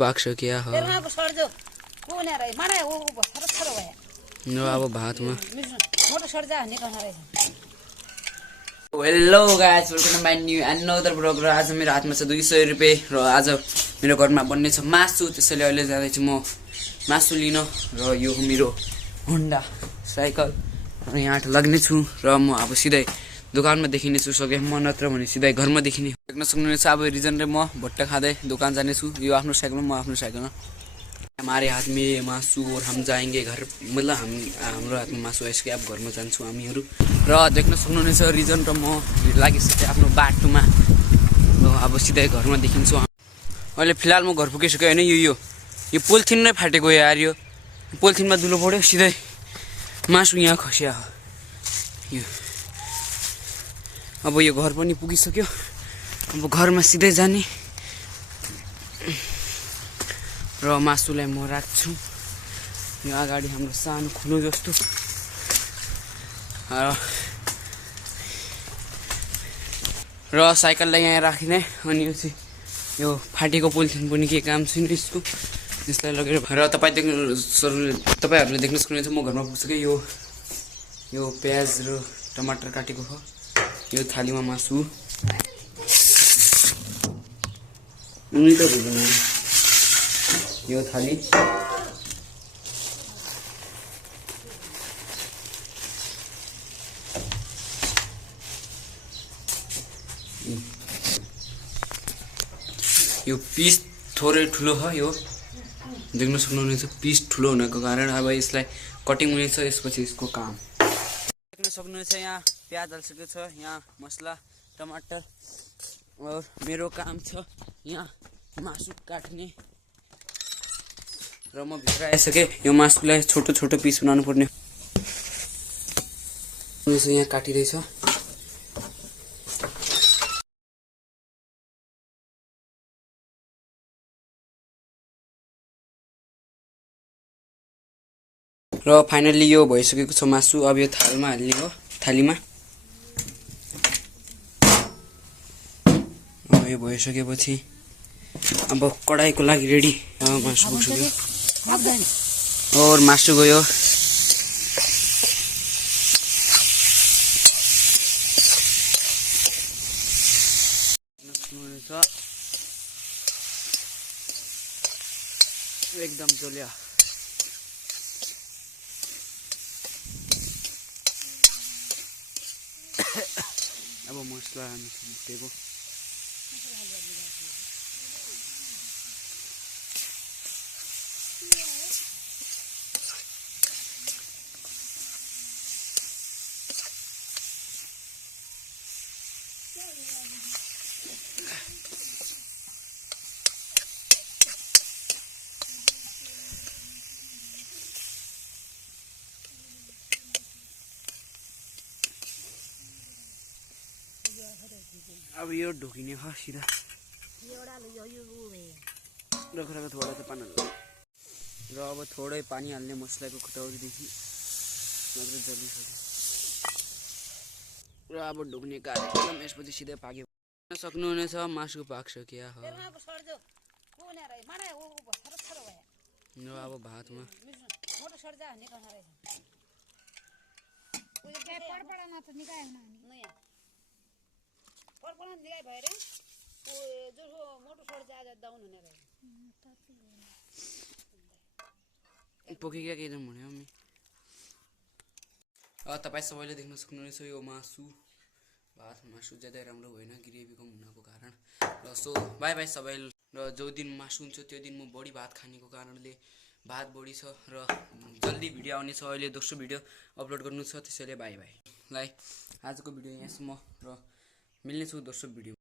पाकिसक्यो हो अब भातमा hello guys welcome to my new another blog र आज मेरो हातमा छ 200 रुपैयाँ र आज मेरो घरमा बन्ने छ मासु त्यसैले अहिले जाँदैछु म मासु लिन र यो मेरो होन्डा साइकल र यहाँ लाग्ने छु र म अब सिधै दोकानमा देखिने छु सके म नत्र भने सिधै घरमा देखिने देख्न सक्नुहुन्छ अब रिजन रे म भट्टा खाँदै दोकान जाने छु यो आफ्नो साइकलमा म आफ्नो साइकलमा हमारे हाथ में मासु और हम जाएंगे घर मतलब हाम्रो हातमा मासु आइसक्यो अब घरमा जान्छौँ हामीहरू र देख्न सक्नुहुनेछ रिजन र म लागिसकेँ आफ्नो बाटोमा अब सिधै घरमा देखिन्छु अहिले फिलहाल म घर पुगिसकेँ हैन यो पोलिथिन नै फाटेको यार यो पोलिथिनमा धुलो पड्यो सिधै मासु यहाँ खस्या यो अब यो घर पनि पुगिसक्यो अब घरमा सिधै जाने र मासुलाई म राख्छु यो अगाडि हाम्रो सानो खुलो जस्तो र साइकललाई यहाँ राखिने अनि यो फाटेको पोलिथिन पनि के काम छैन यसको त्यसलाई लगेर र तपाईहरुले देख्न सक्नुहुन्छ म घरमा पुग्छु यो प्याज र टमाटर काटेको हो यो थालीमा मासु उनी त बुझ्दैन यो थाली यो पिस थोरै ठुलो हो यो देख्न सक्नुहुनेछ पिस ठुलो हुनको कारण अब यसलाई कटिङ हुनेछ यसपछि यसको काम देख्न सक्नुहुनेछ यहाँ प्याज हालिसकेको छ यहाँ मसला टमाटर और मेरो काम छ यहाँ मासु काट्ने र म भित्र आइसकेँ यो मासुलाई छोटो छोटो पिस बनाउनु पर्ने यहाँ काटिँदैछ र फाइनली यो भइसकेको छ मासु अब यो थालमा हाल्ने हो थालीमा यो भइसकेपछि अब कडाईको लागि रेडी मासु पुग्यो और मासु गयो एकदम जल्यो अब मसला हाल्नुको अब यो ढोकिने हो सिधा रखरख थोडा त पानी र अब थोरै पानी हाल्ने मसलाको खुट्टाउरीदेखि मात्र जलिसक्यो र अब ढोक्ने कार्यक्रम यसपछि सिधै पाक्यो सक्नुहुनेछ मासु पाकिसक्यो हो र अब भातमा पोखिया के भन्यो मी तपाईँ सबैले देख्न सक्नुहुनेछ यो मासु ज्यादै राम्रो होइन ग्रेभी कम हुनको कारण र सो बाई बाई सबै र जो दिन मासु हुन्छ त्यो दिन म बढी भात खानेको कारणले भात बढी छ र जल्दी भिडियो आउने छ अहिले दोस्रो भिडियो अपलोड गर्नु छ त्यसैले बाई बाई आजको भिडियो यहाँसम्म र मिल्ने छु दोस्रो भिडियो